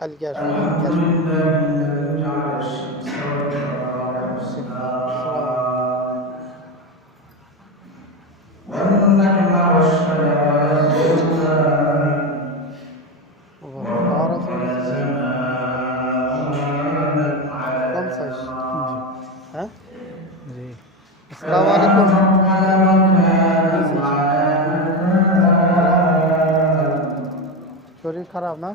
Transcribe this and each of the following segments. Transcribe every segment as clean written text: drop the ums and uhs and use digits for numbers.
কালকে আসবো, কালকে আসবো। ওকে, আসসালামু আলাইকুম। বাবা, পাওয়ার অফ হয়ে গেছে যে। কম সাইজ। জি হ্যাঁ, জি আসসালামু আলাইকুম। কি হয়েছে? ভালো? শরীর খারাপ না?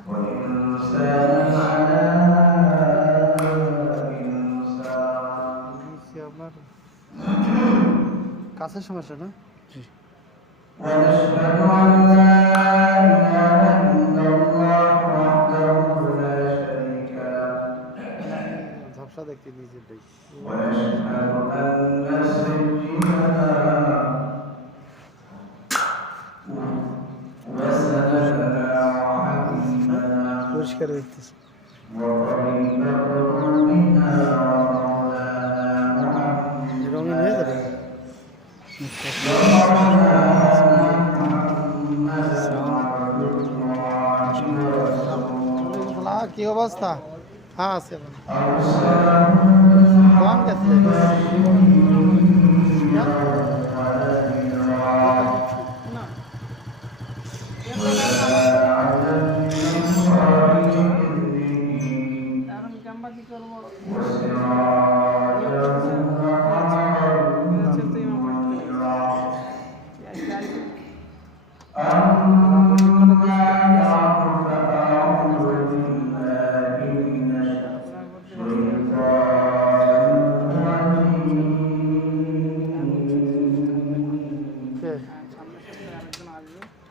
নিচে আপনার কাছের সমস্যা না? জি ঝাপসা দেখতে নিজের দেখ। পরিষ্কার দেখতেছি। হ্যাঁ, পরিষ্কার দেখতেছি। রঙিন হয়ে যাবে। কি অবস্থা? হ্যাঁ, আছে কম গেছে।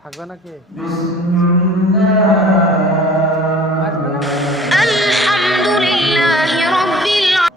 থাকবে নাকি? الحمد لله رب العالمين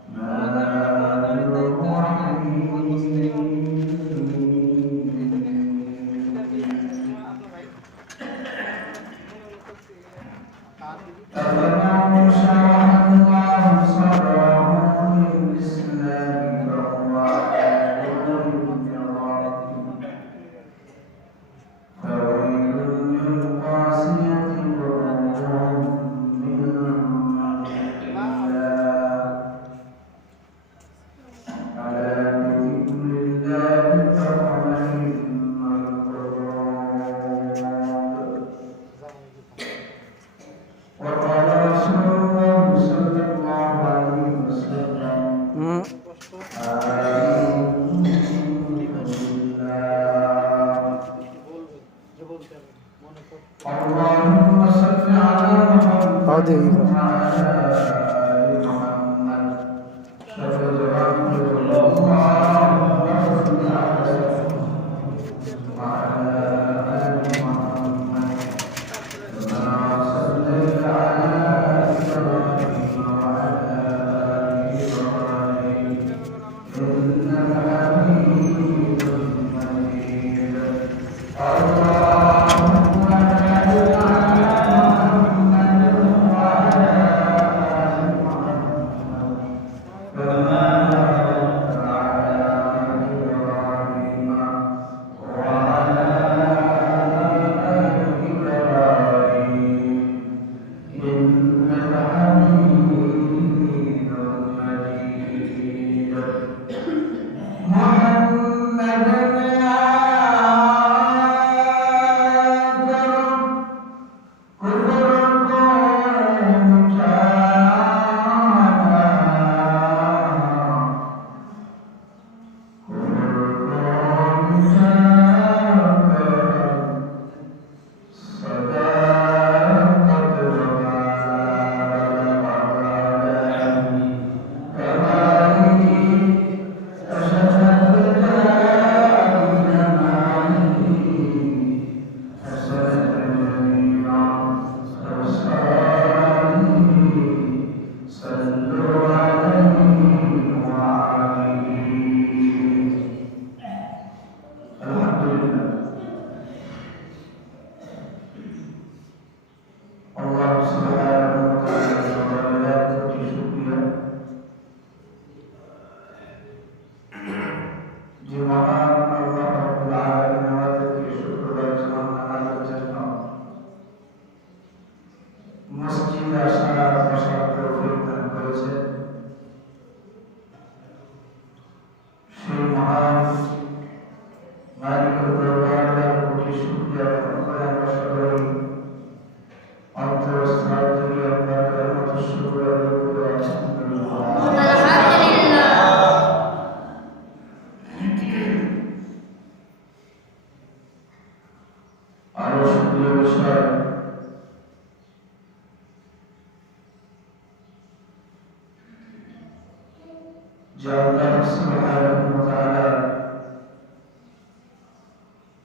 যে আল্লাহ সুবহানাহু ওয়া তাআলা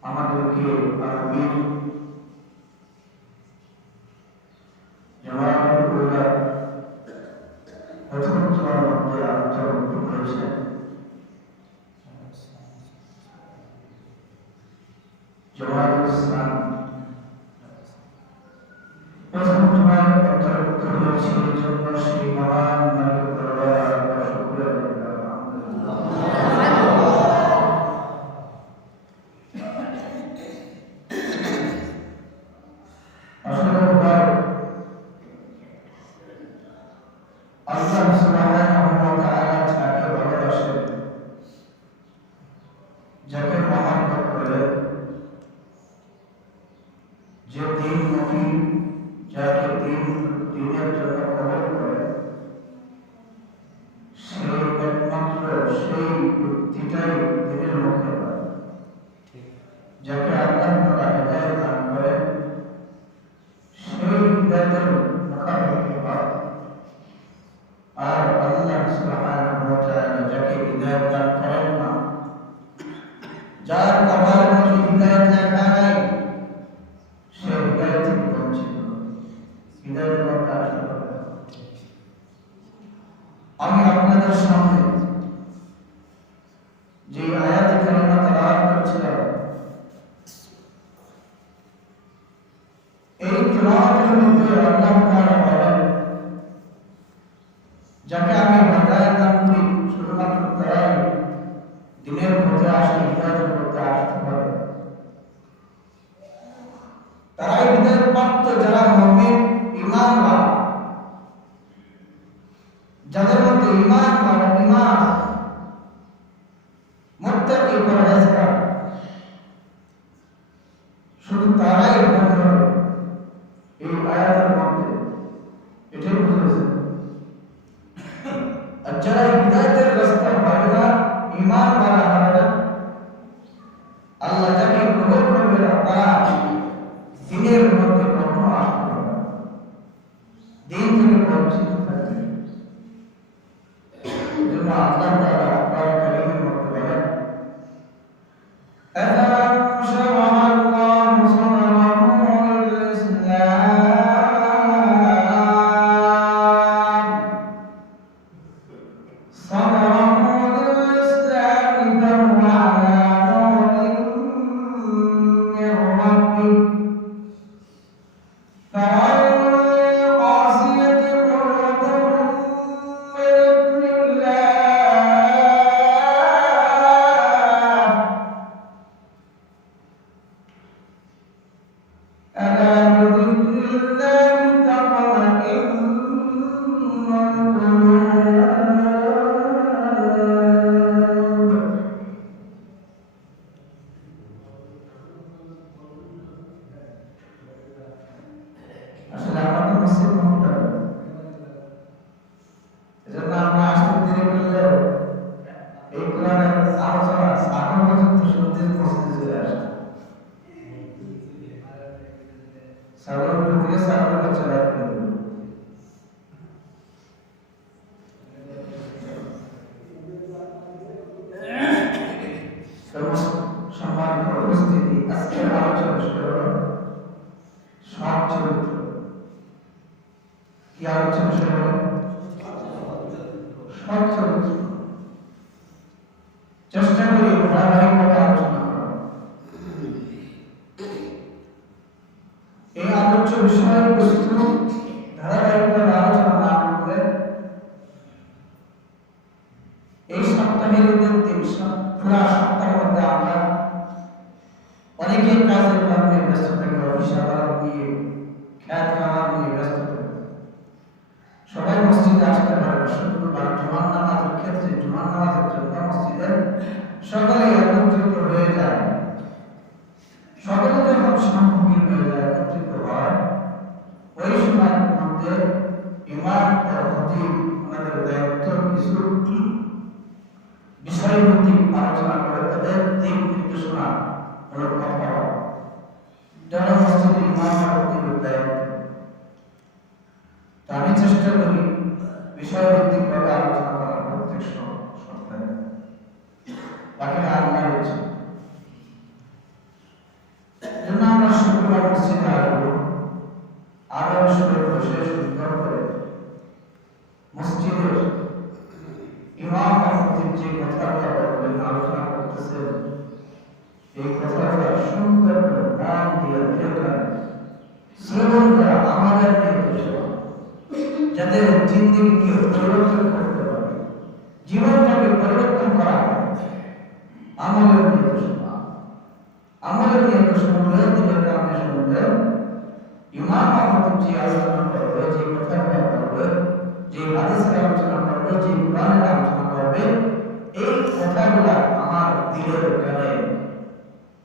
আমাদেরকে আরবির জামাতুল উলা প্রথম জমার মধ্যে অন্তর্ভুক্ত করেছেন। জামাতুল ইসলাম প্রথম জমার অন্তর্ভুক্ত হয়েছে এই জন্য সেই মহান মালিক দরবারে আল্লাহ শুকরিয়া আদায় করি। আল্লাহ সুবহানাহু ওয়া তাআলা যাকে ভালোবাসেন, যাকে মহব্বত করে, যে দ্বীনমুখী, যাকে দ্বীনের জন্য কবুল করে, সেই একমাত্র সেই ব্যক্তিটাই দ্বীনের মুখে পায়। যাকে আল্লাহ তাআলা হিদায়াত দান করেন, সেই হিদায়াতের মুখাপেক্ষি হয়। আর আল্লাহ সুবহানাহু ওয়া তাআলা যাকে হিদায়াত দান করেন না, যার কপালের মধ্যে হিদায়াত লেখা নাই, সে হিদায়াত থেকে বঞ্চিত। হিদায়াত বলতে আসতে পারে। আমি আপনাদের সামনে যে আয়াত কারিমা তেলাওয়াত করছিলাম, এই তেলাওয়াতের মধ্যে আল্লাহ তাআলা বলেন, যাকে আমি হিদায়াত দান করি, শুধুমাত্র তারাই দ্বীনের পথে আসে, হিদায়াতের পথে আসতে পারে। তারাই হিদায়াত প্রাপ্ত যারা মুমিন, ঈমানওয়ালা, যাদের মধ্যে ঈমান মুত্তাকি পরহেজগার, শুধু তারাই একমাত্র এই আয়াতের মধ্যে এটাই বুঝেছে। আর যারা হিদায়াতের রাস্তা পাবে না, ঈমান ওয়ালা হবে না, আল্লাহ যাকে কবুল করবে না, তারা দ্বীনের মধ্যে কখনো আসতে পারবে না, দ্বীন থেকে বঞ্চিত থাকবে। এজন্য আল্লাহ তাআলা কোরআন কারীমের মধ্যে বলেন, আফামান শারাহা আল্লাহু সাদরাহু লিল ইসলাম فهو على نور من ربه فالقاسية قلوبهم من ذكر الله ألا بذكر الله تطمئن القلوب। আসলে আমাদের মসজিদ মহল্লা, এজন্য আমরা আসতে দেরি করলেও এই কোরআনের আলোচনা এখন পর্যন্ত শুনতে মসজিদে চলে আসে। সাগর ঢুকে সাগরে চলে আসবে। সম্মানিত উপস্থিতি, আজকের আলোচনা শুরু হলো সৎ চরিত্র। কি আলোচনা শুরু হলো? সৎ চরিত্র। চেষ্টা করি ধারাবাহিকভাবে আলোচনা করার। এই আলোচ্য বিষয়বস্তু ধারাবাহিকভাবে আলোচনা না করলে এই সপ্তাহের পুরা সপ্তাহের মধ্যে আমরা অনেকেই কাজের কর্মে ব্যস্ত থাকি, অফিস আদালত নিয়ে, খ্যাত খামার নিয়ে ব্যস্ত থাকি। সবাই মসজিদে আসতে পারে না। শুক্রবার জুমার নামাজের ক্ষেত্রে, জুমার নামাজের জন্য মসজিদে সকলে একত্রিত হয়ে যায়। সকলে যখন সম্মুখীন হয়ে যায়, একত্রিত হয়, ওই সময়ের মধ্যে ইমাম ও খতিব আমাদের দায়িত্ব কিছু বিষয়ভিত্তিক আলোচনা করে তাদের দিক নির্দেশনা রক্ষা করা। যারা মসজিদের ইমাম ও খতিবের দায়িত্ব, আমি চেষ্টা করি বিষয়ভিত্তিকভাবে আলোচনা করার প্রত্যেক ইমাম খতিব যে কথাগুলো বলবেন, আলোচনা করতেছেন, এই কথাগুলো সুন্দর করে মন দিয়ে দেখে শ্রবণ করা আমাদের নির্দেশ, যাতে জিন্দেগিকে পরিবর্তন করতে পারে, জীবনটাকে পরিবর্তন করা হয়। আমলের নির্দেশনা, আমলের নির্দেশনা দিনের কারণে শুনলে ইমাম খতিব যে আলোচনা করবে, যে কথাগুলো বলবে, যে হাদিসের আলোচনা করবে, যে কোরআনের আলোচনা করবে, এই কথাগুলো আমার দিলের কানে,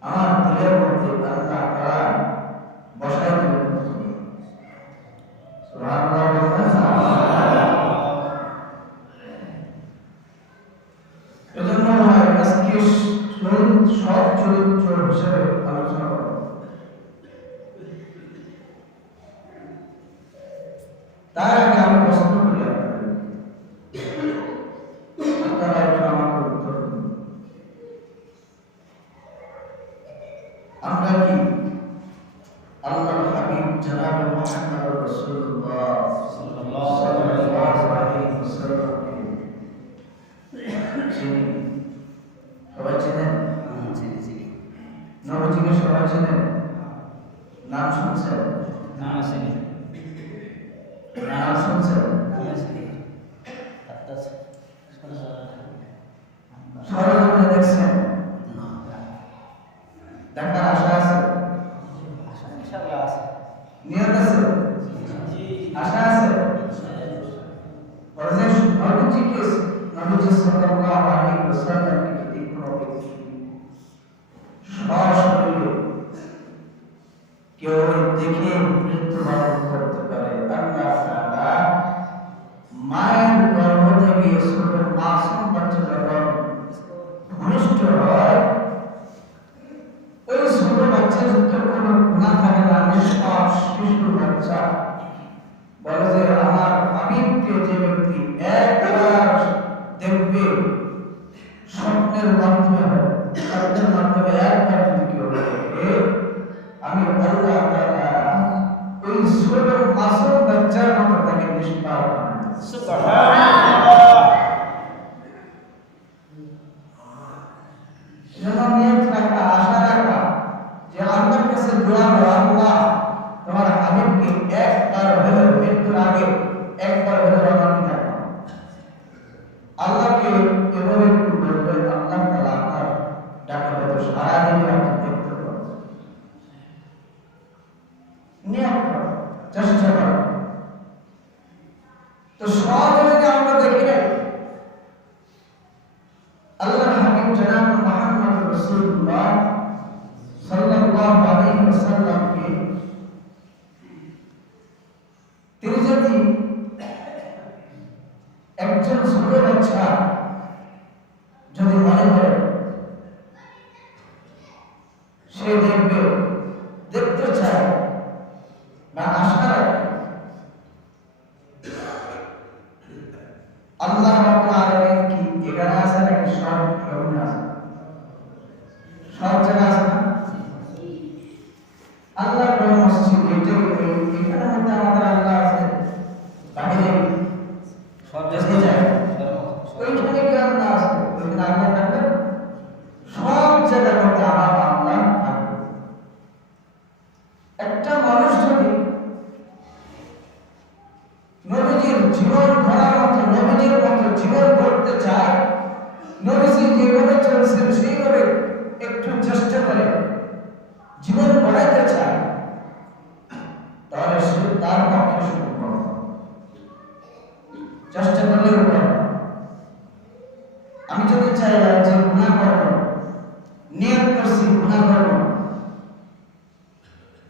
আমার দিলের মধ্যে আল্লাহ তাআলা বসাই দিবেন। সুবহানাল্লাহ। এজন্য আজকে সব চরিত্র হিসেবে আলোচনা করব। তার আগে আমি প্রশ্ন করি আপনারা একটু আমাকে উত্তর দিন। আমরা কি আল্লাহর হাবিব জনাব মুহাম্মদ রাসূলুল্লাহ সাল্লাল্লাহু আলাইহি ওয়াসাল্লামকে চিনি? সবাই চেনেন? নবীজিকে সবাই চেনেন? নাম শুনছেন? নাম শুনছেন? সরজমিনে দেখছেন? দেখার আশা আছে? নিয়ত আছে? আশা আছে? নবীজি সাল্লাল্লাহু আলাইহি ওয়াসাল্লামকে যদি কোনো ব্যক্তি সশরীরে কেউ দেখে মৃত্যুবরণ করতে পারে, আল্লাহ তাআলা মায়ের গর্ভ থেকে ছোট মাসুম বাচ্চা যখন ভূমিষ্ঠ হয়, ওই ছোট বাচ্চা যত কোনো গুনাহ থাকে না, নিষ্পাপ শিশু বাচ্চা বলে যে আমার হাবিবকে যে ব্যক্তি একবার দেখবে, স্বপ্নের মাধ্যমে একবার যদি কেউ দেখে, আমি আল্লাহ তাআলা ওই ছোট মাসুম বাচ্চার মতো তাকে নিষ্পাপ বানাই। সুবহানাল্লাহ। সেজন্য নিয়ত রাখা, আশা রাখা যে আল্লাহর কাছে দোয়া করো, আল্লাহ তোমার হাবিবকে একবার হলেও মৃত্যুর আগে একবার হলেও আমাকে দেখো। আল্লাহকে এভাবে একটু বলবে, আল্লাহ তাআলা আপনার ডাকাতে তো সারাদিন আপনি দেখতে পাবেন। নিয়ত করো, চেষ্টা করো। তো সহজে আমরা দেখি না আল্লাহর হাবিব জনাব মুহাম্মদ রাসূলুল্লাহ সাল্লাল্লাহু আলাইহি ওয়াসাল্লামকে তিনি যদি একজন ছোট বাচ্চা যদি মনে করে সে দেখবে, দেখতে চায় বা আশা রাখে, আল্লাহ রাব্বুল আলামিন কি এখানে আছে নাকি সব জমিনে আছে? সব জায়গায় আছে না? আল্লাহ কোন মসজিদ এখানে মধ্যে আমাদের আল্লাহ আছে, বাইরে সব জায়গায় ওইখানে কি আল্লাহ আছে? ওইখানে আল্লাহ থাকবে? সব জায়গার মধ্যে আমার আল্লাহ থাকবে। একটা মানুষ যদি নবীজির জীবন ধরার মতো, নবীজির মতো জীবন করতে চায়, নবীজি যেভাবে চলছেন সেইভাবে একটু চেষ্টা করে জীবন গড়াইতে চায়, তাহলে সে তার পক্ষে সম্ভব। চেষ্টা করলে উপায়। আমি যদি চাই যে গুনাহ করব, নিয়ত করছি গুনাহ করব,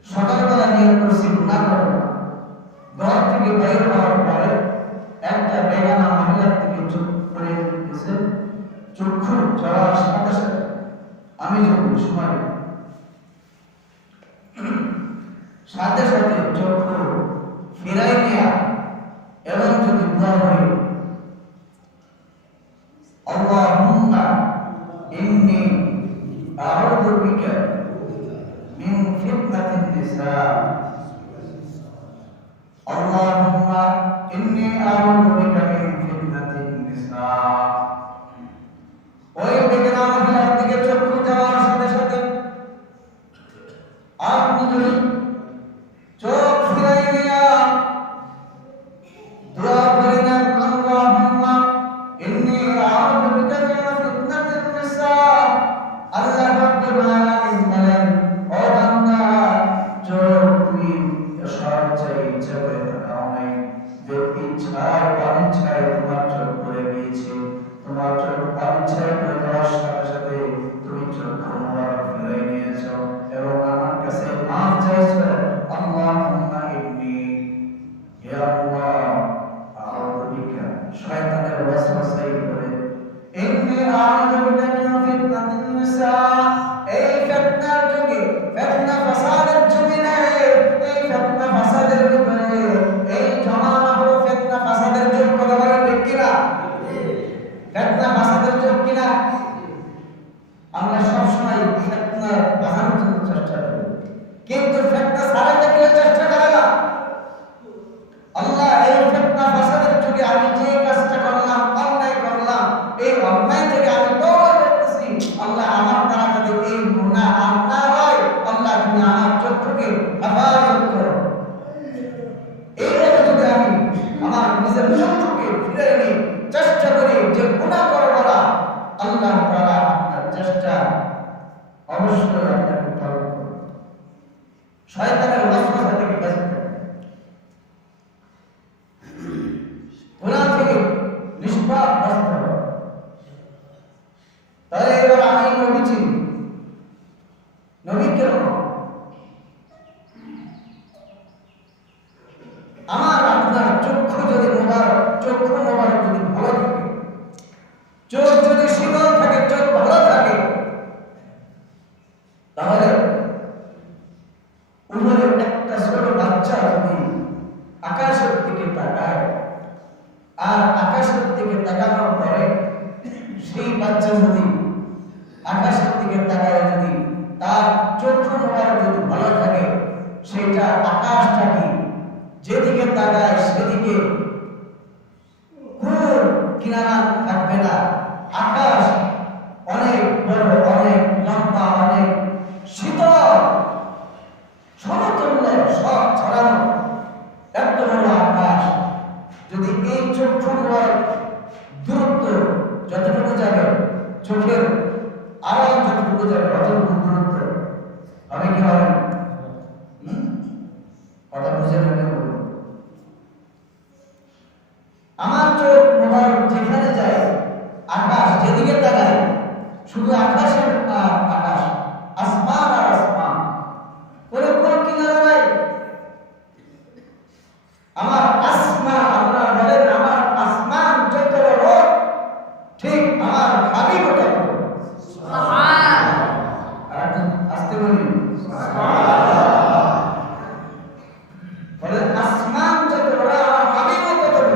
সকালবেলা নিয়ত করছি গুনাহ করব, ঘর থেকে বাইরে হওয়ার পরে একটা বেগানা মহিলার দিকে চোখ করে দিতেছে, চক্ষু যাওয়ার সাথে সাথে আমি যখন সময় সাথে সাথে চক্ষু ফিরাই দেয়া এবং যদি দোয়া করি, আল্লাহুম্মা ইন্নী আউযু বিকা মিন ফিতনাতিন নিসা, আল্লাহুম্মা ইন্নী আউযু বিকা মিন ফিতনাতিন নিসা, তোমার চোখ অনিচ্ছায় হয়ে যাওয়ার সাথে সাথে তুমি চক্ষু মোবারক ফেলে নিয়েছো এবং আমার কাছে মাফ চাইছো। আল্লাহুম্মা ইন্নী ইয়া আল্লাহ আউযু বিকা শয়তানের ওয়াসওয়াসায় করে ইন্নী আউযু বিকা মিন ফিতনাতিন নিসা। এই ফিতনার যুগে ফিতনা ফাসাদের যুগে এই ফিতনা ফাসাদের যুগে এই জামানা হলো ফিতনা ফাসাদের যুগ। কথা বলেন ঠিক কিনা? ফিতনা ফাসাদের যুগ কিনা? আমরা সব সময় ফিতনা বাঁধানোর জন্য চেষ্টা করি, কিন্তু ফিতনা ছাড়াতে গেলে চেষ্টা করে না। আল্লাহ এই ফিতনা ফাসাদের যুগে আমি যে কাজটা করলাম, অন্যায় করলাম, এই অন্যায় থেকে আমি তওবা করতেছি। আল্লাহ আমার দ্বারা যদি এই গুনাহ আর না হয়, আল্লাহ তুমি আমার চক্ষুকে হেফাজত করো। এইভাবে যদি আমি আমার নিজের চক্ষুকে ফিরে নিই, চেষ্টা করি যে গুনাহ করব না, আল্লাহ তাআলা আপনার চেষ্টা অবশ্যই আপনাকে পালন করবে। শয়তানের ওয়াসওয়াসা থেকে বাঁচতে হবে, গুনাহ থেকে নিষ্পাপ বাঁচতে হবে। তাহলে এবার আমি নবী চিনি, নবী কেন? আমার আপনার চক্ষু যদি মোবারক, চক্ষু মোবারক যদি ভালো থাকে, চোখ যদি শীতল থাকে, চোখ ভালো থাকে, তাহলে উপরে একটা ছোট বাচ্চা যদি আকাশের দিকে তাকায়, আর আকাশের দিকে তাকানোর পরে সেই বাচ্চা যদি আকাশের দিকে তাকায়, যদি তার চক্ষু মোবারক যদি ভালো থাকে, সেটা আকাশটা কি যেদিকে তাকায় সেদিকে কোন কিনারা থাকবে না। আকাশ অনেক বড়, অনেক লম্বা, অনেক শীতল, সমতুল্য, সব ছড়ানো এত বড় আকাশ। যদি এই চক্ষু দূরত্ব যতটুকু যাবে, চোখের আড়াল যতটুকু যাবে, অতটুকু দূরত্ব হবে কি হবে? কথা বুঝে নেবেন। আমার চোখ মোবারক যেখানে যায়, আকাশ যেদিকে তাকায়, শুধু আকাশের আকাশ, আসমান আর আসমান, কোন কোন কিনারা নাই। আমার আসমান, আপনারা বলেন আমার আসমান যত বড়, ঠিক আমার হাবিব তত বড়। সুবহানাল্লাহ। আসতে বলি বলেন আসমান যত বড়, আমার হাবিব তত বড়।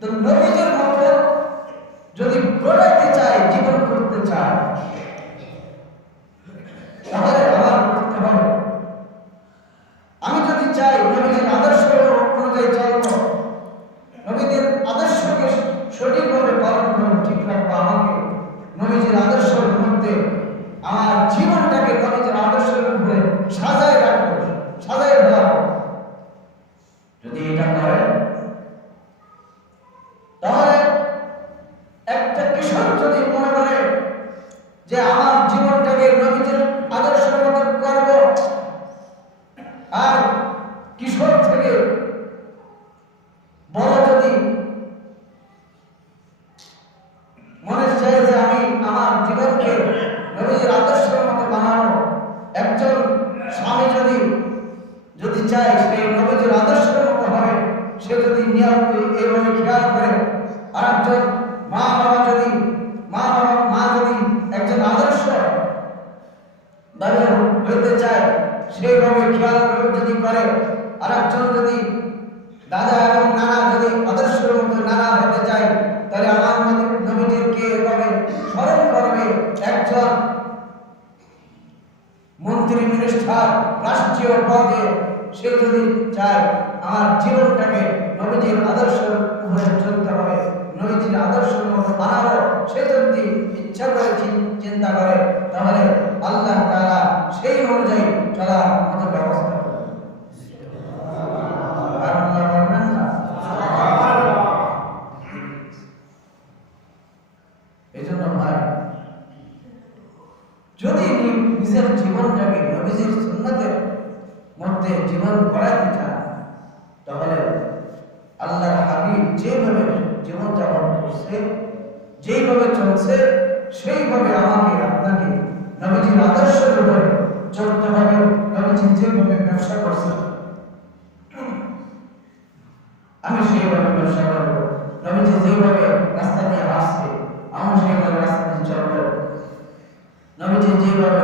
তো নবীদের মতো যদি গড়াইতে চায়, জীবন করতে চায়, তাহলে আমার করতে হবে, আমি যদি চাই নবীদের আদর্শ অনুযায়ী চলব, নবীদের আদর্শকে সঠিকভাবে পালন করব, ঠিক রাখবো, আমাকে নবীদের আদর্শের মধ্যে আমার জীবনটাকে নবীদের আদর্শের উপরে সাজায় রাখবো, সাজায় রাখবো। যদি এটা করে, তাহলে একটা কিশোর যদি মনে করে যে আমার জীবনটাকে নবীদের আদর্শের মতো করব, আর কিশোর থেকে বড় যদি মনে চায় যে আমি আমার জীবনকে নবীদের আদর্শের মতো বানাবো, একজন স্বামী যদি চায় সে নবীদের আদর্শের মতো হবে, সে যদি নিয়ম এইভাবে খেয়াল করে, আর একজন মা যদি একজন আদর্শ দাবি হইতে চায়, সেইভাবে খেয়াল করে যদি করে, আর একজন যদি দাদা এবং নানা যদি আদর্শের মতো নানা হতে চায়, তাহলে আমার নবীদেরকে এভাবে স্মরণ করবে। একজন মন্ত্রী মিনিস্টার রাষ্ট্রীয় পদে সে যদি চায় আমার জীবনটাকে নবীজির আদর্শের উপরে চলতে হবে, নবীজির আদর্শের মতো বানাবো, সে যদি ইচ্ছা করে চিন্তা করে, তাহলে আল্লাহ তাআলা সেই অনুযায়ী চলার মতো ব্যবস্থা করবেন। আল্লাহ বলবেন না? এই জন্য ভাই, যদি নিজের জীবনটাকে নবীজির সুন্নাতের মধ্যে জীবন গড়াতে চান, তাহলে নবী যেভাবে জীবনযাপন করছে, যেইভাবে চলছে, সেইভাবে আমাকে আপনাকে নবীজির আদর্শের উপরে চলতে হবে। নবীজি যেভাবে ব্যবসা করছেন আমি সেইভাবে ব্যবসা করবো। নবীজি যেভাবে রাস্তা দিয়ে আসছে আমি সেইভাবে রাস্তা দিয়ে চলবো। নবীজি যেভাবে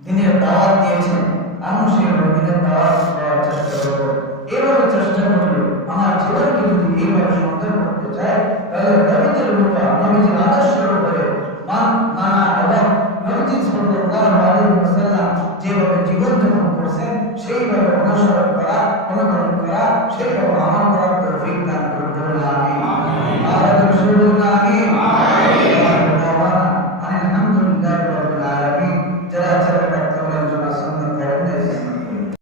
দিনের দাওয়াত দিয়েছেন আমি সেইভাবে দিনের দাওয়াত দেওয়ার চেষ্টা করবো। এইভাবে চেষ্টা করলে আমার জীবনকে যদি এইভাবে সুন্দর করতে চাই, তাহলে নবীজির মতো নবীজির